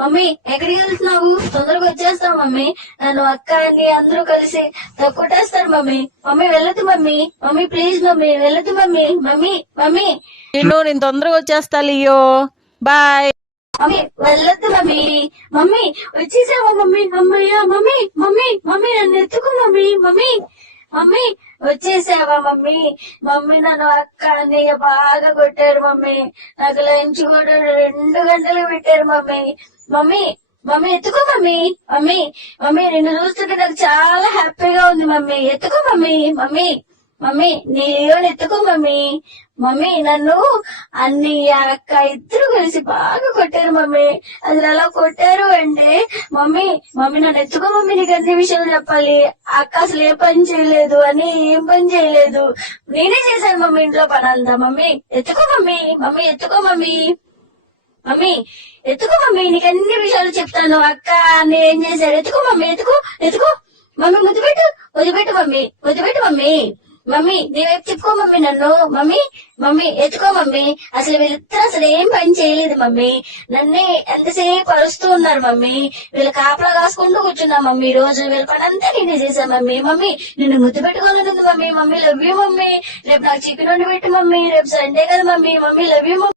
Mummy ఎక్కడికి వెళ్తున్నావు? తొందరగా వచ్చేస్తావు మమ్మీ. నన్ను అక్క అని అందరూ కలిసి కొట్టేస్తారు మమ్మీ. మమ్మీ వెళ్ళదు మమ్మీ. మమ్మీ ప్లీజ్ మమ్మీ వెళ్ళదు మమ్మీ. Mummy mummy. నేను నేను తొందరగా వచ్చేస్తా లియో. బాయ్. మమ్మీ వెళ్ళొద్దు మమ్మీ. మమ్మీ వచ్చేసావా మమ్మీ? అమ్మయ్యా మమ్మీ మమ్మీ మమ్మీ నన్ను ఎత్తుకో మమ్మీ. మమ్మీ. మమ్మీ వచ్చేసావా మమ్మీ? మమ్మీ నన్ను అక్క అన్నయ్య బాగా కొట్టారు మమ్మీ. నాకు లంచ్ కూడా రెండు గంటలు పెట్టారు మమ్మీ. మమ్మీ మమ్మీ ఎత్తుకో మమ్మీ. మమ్మీ మమ్మీ నిన్ను చూస్తుంటే నాకు చాలా హ్యాపీగా ఉంది మమ్మీ. ఎత్తుకో మమ్మీ మమ్మీ. మమ్మీ నీ ఎత్తుకో మమ్మీ. మమ్మీ నన్ను అన్నయ్య అక్క ఇద్దరు కలిసి బాగా కొట్టారు మమ్మీ. అసలు అలా కొట్టారు అంటే మమ్మీ మమ్మీ నన్ను ఎత్తుకో మమ్మీ నీకు అన్ని విషయాలు చెప్పాలి? అక్క అసలు ఏ పని చేయలేదు అని ఏం పని చేయలేదు. నేనే చేశాను మమ్మీ ఇంట్లో పని అంతా మమ్మీ ఎత్తుకో మమ్మీ. మమ్మీ ఎత్తుకో మమ్మీ. మమ్మీ ఎత్తుకో మమ్మీ. నీకు అన్ని విషయాలు చెప్తాను అక్క? నేను ఏం చేశాడు ఎత్తుకో మమ్మీ ఎత్తుకో ఎత్తుకో. మమ్మీ ముద్దుపెట్టు వదిలిపెట్టు మమ్మీ. వదిలిపెట్టు మమ్మీ. మమ్మీ నీవైపు తిప్పుకో మమ్మీ నన్ను. మమ్మీ మమ్మీ ఎత్తుకో మమ్మీ. అసలు వీళ్ళిద్దరు అసలు ఏం పని చేయలేదు మమ్మీ. నన్నే ఎంతసేపు అరుస్తూ ఉన్నారు మమ్మీ. వీళ్ళు కాపలా కాసుకుంటూ కూర్చున్నా మమ్మీ. ఈ రోజు వీళ్ళ పని అంతా నేనే చేశా మమ్మీ. మమ్మీ నిన్ను ముద్దు పెట్టుకోవాలని mummy. Mummy love you mummy. రేపు నాకు చికెన్ వండి పెట్టు మమ్మీ. రేపు సండే కదా మమ్మీ. Mummy love you